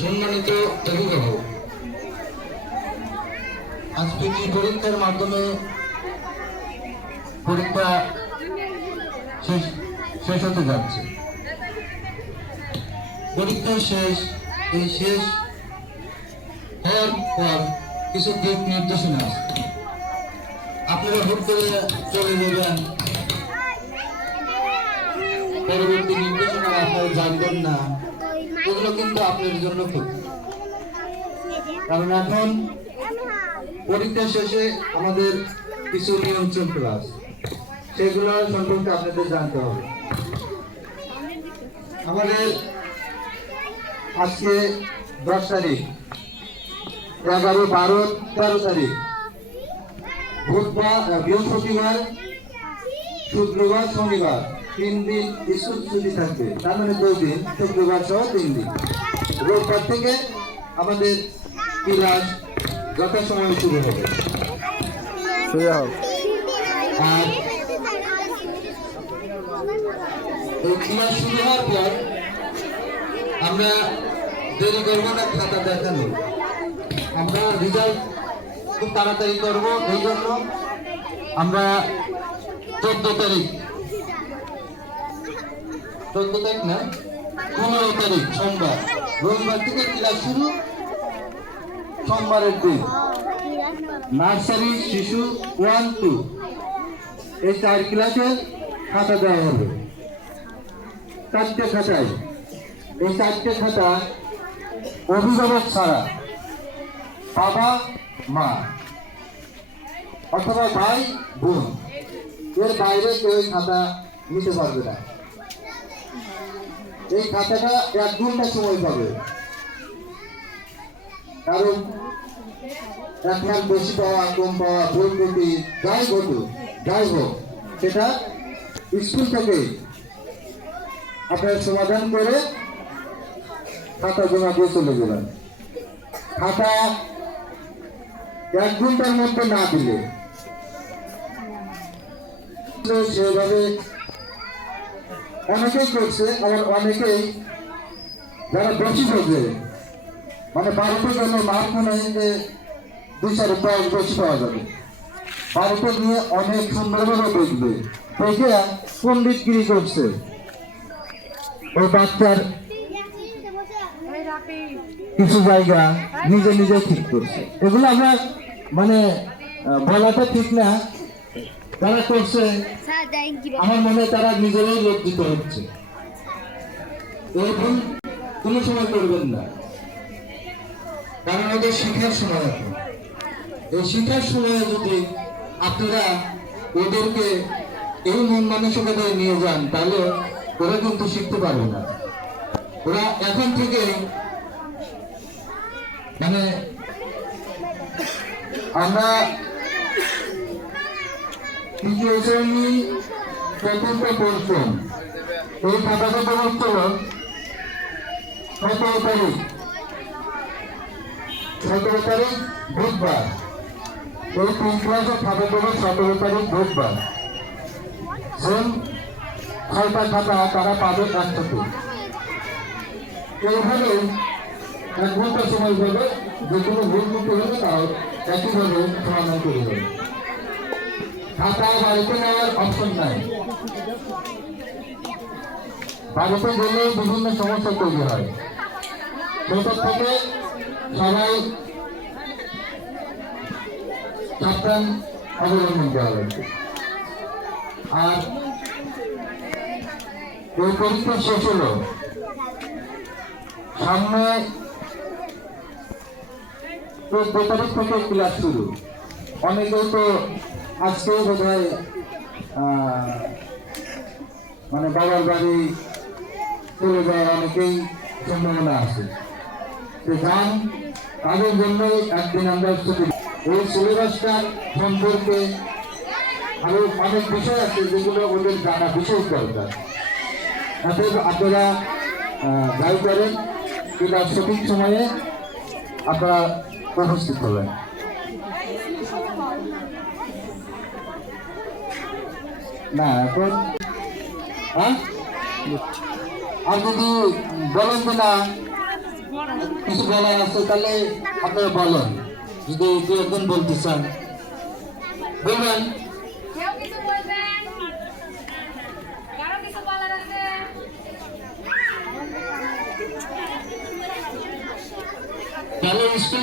সম্মানিত অভিভাবক, আজকে কি পরীক্ষার মাধ্যমে পরীক্ষা শেষ হতে যাচ্ছে। পরীক্ষা শেষ, এই শেষ হওয়ার পর কিছু দিক নির্দেশনা আছে। আপনারা ভোট করে চলে যাবেন, পরবর্তী নির্দেশনা আপনারা জানবেন না, এগুলো কিন্তু আপনার জন্য ক্ষতি। কারণ এখন পরীক্ষা শেষে আমাদের কিছু নিয়ম চলতে আছে, সেগুলো সম্পর্কে আপনাদের জানতে হবে। আমাদের আজকে 10 তারিখ, 11, 12, 13 তারিখ, বুধবার, বৃহস্পতিবার, শুক্রবার, শনিবার 3 দিন স্কুল ছুটি থাকবে। তার মানে 2 দিন, শুক্রবার সহ 3 দিন। রোববার থেকে আমাদের ক্লাস যথাসময়ে শুরু হবে। আর এই ক্লাস শুরু হওয়ার পর আমরা দেরি করবো না খাতা দেখানো, আমরা রেজাল্ট খুব তাড়াতাড়ি করবো। এই জন্য আমরা 14 তারিখ না 15 তারিখ সোমবার, রবিবার থেকে ক্লাস শুরু। সোমবারের দিন নার্সারি, শিশু 1, 2 এই 4 ক্লাসে খাতা দেওয়া হবে। 4টে খাতায়, এই 4টে খাতা অভিভাবক ছাড়া বাবা মা অথবা ভাই বোন এর বাইরে কেউ খাতা নিতে পারবে না। এই খাতাটা 1 ঘন্টা সময় পাবে। কারণ 1 মাস বেশি পাওয়া, কম পাওয়া, ভুল ত্রুটি যাই হোক সেটা স্কুল থেকে আপনার সমাধান করে খাতা জমা দিয়ে চলে যাবেন। খাতা 1 ঘন্টার মধ্যে না দিলে সেভাবে অনেকেই করছে, আবার অনেকেই যারা বেশি বোঝে, মানে বাড়িতে গেলে মার মনে হয় যে 2-4 10 বেশি পাওয়া যাবে, বাড়িতে গিয়ে অনেক সুন্দরভাবে দেখবে, দেখে পণ্ডিতগিরি করছে। ওই বাচ্চার কিছু জায়গা নিজে নিজে ঠিক করছে। এগুলো আমরা মানে বলাটা ঠিক না, তারা করছে আমার মনে তারা নিজেরাই লজ্জিত হচ্ছে। এরকম কোনো সময় করবেন না, কারণ ওদের শিক্ষার সময় এখন। এই শিক্ষার সময়ে যদি আপনারা ওদেরকে এই মন মানসিকতায় নিয়ে যান, তাহলে ওরা কিন্তু শিখতে পারবে না। ওরা এখন থেকে মানে আমরা তৃতীয় শ্রেণী চতুর্থ পঞ্চম এই খাতাটা হচ্ছিল 17 তারিখ বুধবার। এই 3 ক্লাসের খাতা দেবো 17 তারিখ বুধবার। সেম 6টা খাতা তারা পাবে একসাথে। এইভাবে 1 ঘন্টা সময় পাবে, যে কোনো ভুল ত্রুটি হলে তাও একইভাবে সমাধান করে দেবে। খাতা বাড়িতে নেওয়ার অপশন নাই। বাড়িতে গেলে বিভিন্ন সমস্যা তৈরি হয়, সেটার থেকে সবাই সাবধান অবলম্বন করা লাগবে। আর ওই পরীক্ষা শেষ হলো, সামনে 14 তারিখ থেকে ক্লাস শুরু। অনেকেই তো আজকেও বোধ হয় মানে বাবার বাড়ি চলে যাওয়ার অনেকেই সম্ভাবনা আছে। যান, তাদের জন্যই একদিন আমরা ছুটি। এই সিলেবাসটা সম্পর্কে আরো অনেক বিষয় আছে যেগুলো ওদের জানা বিষয় দরকার। আপনারা যাই করেন কিংবা সঠিক সময়ে আপনারা উপস্থিত হবেন। না এখন আর যদি বলেন যে না কিছু বলার আছে তাহলে আপনারা বলেন, যদি দু একজন বলতে চান বলবেন। কেউ কিছু বলবেন? কারো কিছু বলার আছে? তাহলে স্কুল